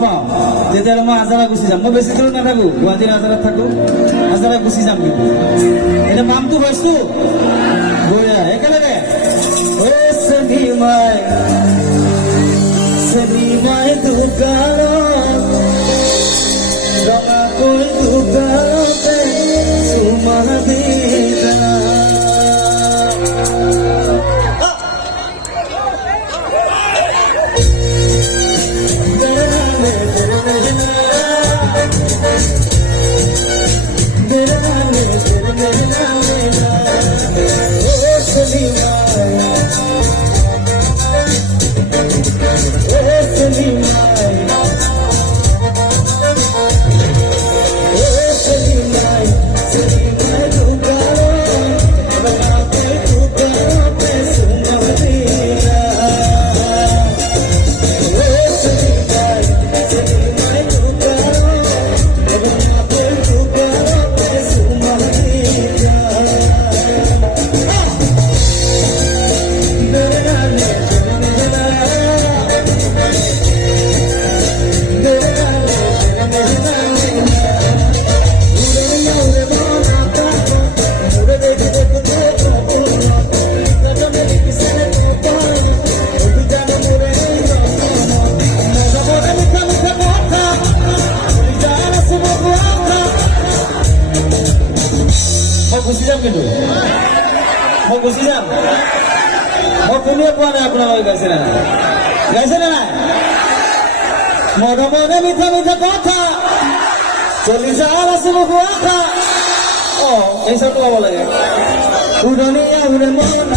নাপাওঁ তেতিয়াহ'লে মই আজাৰা গুচি যাম। মই বেছি দূৰ নাথাকোঁ, গুৱাহাটীৰ আজাৰাত থাকোঁ, আজাৰা গুচি যাম। কিন্তু এতিয়া পামটো হৈছোঁ বঢ়িয়া একেলগে চেনিমাই দোকানত ৰঙাকৈ দোকানতে চুমা দিলা গুচি যাম। কিন্তু মই গুচি যাম। মই কোনোৱে পোৱা নাই আপোনালোকে গাইছে নে নাই? গাইছে নে নাই? মনে মনে মিঠা মিঠা কথা চলি যাৰ আছে বহু আশা। এই চাউটো পাব লাগে। উৰণীয়া উৰে মন